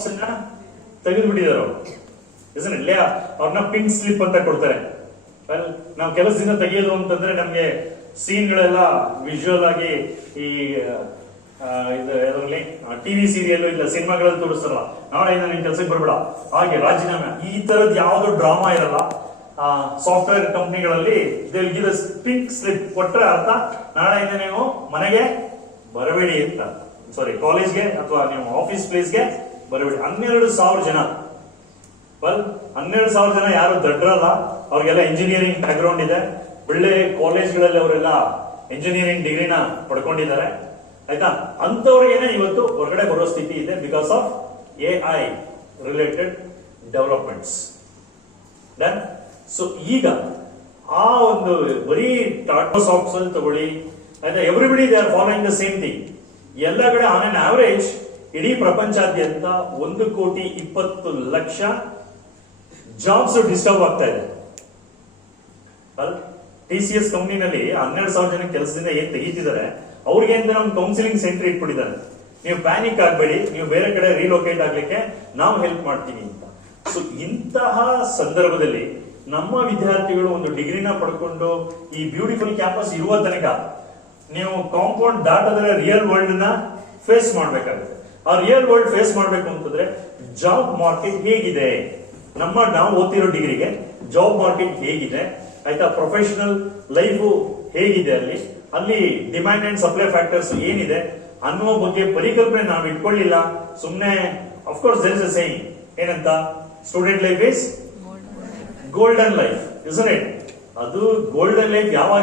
Jobs ಅನ್ನ ತೆಗೆದು ಬಿಟ್ಟಿದ್ದಾರೆ ಅವರು. ಇಲ್ಲೇ ಅವ್ರನ್ನ ಪಿಂಕ್ ಸ್ಲಿಪ್ ಅಂತ ಕೊಡ್ತಾರೆ. ನಾವು ಕೆಲಸದಿಂದ ತೆಗೆಯೋದು ಅಂತಂದ್ರೆ ನಮ್ಗೆ ಸೀನ್ಗಳೆಲ್ಲ ವಿಜುವಲ್ ಆಗಿ ಈ ಇದರಲ್ಲಿ ಟಿವಿ ಸೀರಿಯಲ್ ಇಲ್ಲ ಸಿನಿಮಾಗಳಲ್ಲಿ ತೋರಿಸ್ತಾರಲ್ಲ, ನಾಳೆಯಿಂದ ನಿನ್ ಕೆಲ್ಸಕ್ಕೆ ಬರ್ಬೇಡ, ಹಾಗೆ ರಾಜೀನಾಮೆ, ಈ ತರದ್ ಯಾವ್ದು ಡ್ರಾಮಾ ಇರಲ್ಲ. ಸಾಫ್ಟ್ವೇರ್ ಕಂಪ್ನಿಗಳಲ್ಲಿ ಪಿಂಕ್ ಸ್ಲಿಪ್ ಕೊಟ್ರೆ ಅರ್ಥ ನಾಳೆಯಿಂದ ನೀವು ಮನೆಗೆ ಬರಬೇಡಿ ಅಂತ, ಸಾರಿ ಕಾಲೇಜ್ಗೆ ಅಥವಾ ನೀವು ಆಫೀಸ್ ಪ್ಲೇಸ್ಗೆ ಬರಬೇಡಿ. 12,000 ಜನ, 12,000 ಜನ ಯಾರು ದಡ್ರಲ್ಲ, ಅವ್ರಿಗೆಲ್ಲ ಇಂಜಿನಿಯರಿಂಗ್ ಬ್ಯಾಕ್ ಗ್ರೌಂಡ್ ಇದೆ, ಒಳ್ಳೆ ಕಾಲೇಜ್ಗಳಲ್ಲಿ ಅವರೆಲ್ಲ ಇಂಜಿನಿಯರಿಂಗ್ ಡಿಗ್ರಿನ ಪಡ್ಕೊಂಡಿದ್ದಾರೆ. ಆಯ್ತಾ, ಅಂತವ್ರಿಗೇನೆ ಇವತ್ತು ಹೊರಗಡೆ ಬರೋ ಸ್ಥಿತಿ ಇದೆ because of AI related developments. So ಈಗ ಆ ಒಂದು ಬರೀ ಟಾಟಾ ಸಾಫ್ಟ್ಸ್ ಅಲ್ಲಿ ತಗೊಳ್ಳಿ, ಆಯ್ತಾ, everybody they are following the same thing. ಎಲ್ಲ ಕಡೆ ಆನ್ ಅನ್ ಆವರೇಜ್ ಇಡೀ ಪ್ರಪಂಚಾದ್ಯಂತ 1,20,00,000 ಜಾಬ್ಸ್ ಡಿಸ್ಟರ್ಬ್ ಆಗ್ತಾ ಇದೆ. TCS ಕಂಪ್ನಿನಲ್ಲಿ 12,000 ಜನ ಕೆಲಸದಿಂದ ಏನ್ ತೆಗೀತಿದ್ದಾರೆ, ಅವ್ರಿಗೆ ಅಂತ ಒಂದು ಕೌನ್ಸಿಲಿಂಗ್ ಸೆಂಟರ್ ಇಟ್ಬಿಟ್ಟಿದ್ದಾರೆ. ನೀವು ಪ್ಯಾನಿಕ್ ಆಗ್ಬೇಡಿ, ನೀವು ಬೇರೆ ಕಡೆ ರಿಲೋಕೇಟ್ ಆಗ್ಲಿಕ್ಕೆ ನಾವು ಹೆಲ್ಪ್ ಮಾಡ್ತೀವಿ ಅಂತ. ಸೊ ಇಂತಹ ಸಂದರ್ಭದಲ್ಲಿ ನಮ್ಮ ವಿದ್ಯಾರ್ಥಿಗಳು ಒಂದು ಡಿಗ್ರಿನ ಪಡ್ಕೊಂಡು ಈ ಬ್ಯೂಟಿಫುಲ್ ಕ್ಯಾಂಪಸ್ ಇರುವ ತನಕ ನೀವು ಕಾಂಪೌಂಡ್ ದಾಟದ್ರೆ ರಿಯಲ್ ವರ್ಲ್ಡ್ ನ ಫೇಸ್ ಮಾಡ್ಬೇಕಾಗುತ್ತೆ. ಆ ರಿಯಲ್ ವರ್ಲ್ಡ್ ಫೇಸ್ ಮಾಡ್ಬೇಕು ಅಂತಂದ್ರೆ ಜಾಬ್ ಮಾರ್ಕೆಟ್ ಹೇಗಿದೆ, ನಾವು ಓದ್ತಿರೋ ಡಿಗ್ರಿಗೆ ಜಾಬ್ ಮಾರ್ಕೆಟ್ ಹೇಗಿದೆ, ಆಯ್ತಾ, ಪ್ರೊಫೆಷನಲ್ ಲೈಫ್ ಹೇಗಿದೆ, ಅಲ್ಲಿ ಡಿಮ್ಯಾಂಡ್ ಅಂಡ್ ಸಪ್ಲೈ ಫ್ಯಾಕ್ಟರ್ಸ್ ಏನಿದೆ ಅನ್ನುವ ಬಗ್ಗೆ ಪರಿಕಲ್ಪನೆ ನಾವು ಇಟ್ಕೊಳ್ಳಿಲ್ಲ. ಸುಮ್ನೆ of course there is a saying ಏನಂತ, student life is golden life, isn't it? ಅದು ಗೋಲ್ಡನ್ ಲೈಫ್ ಯಾವಾಗ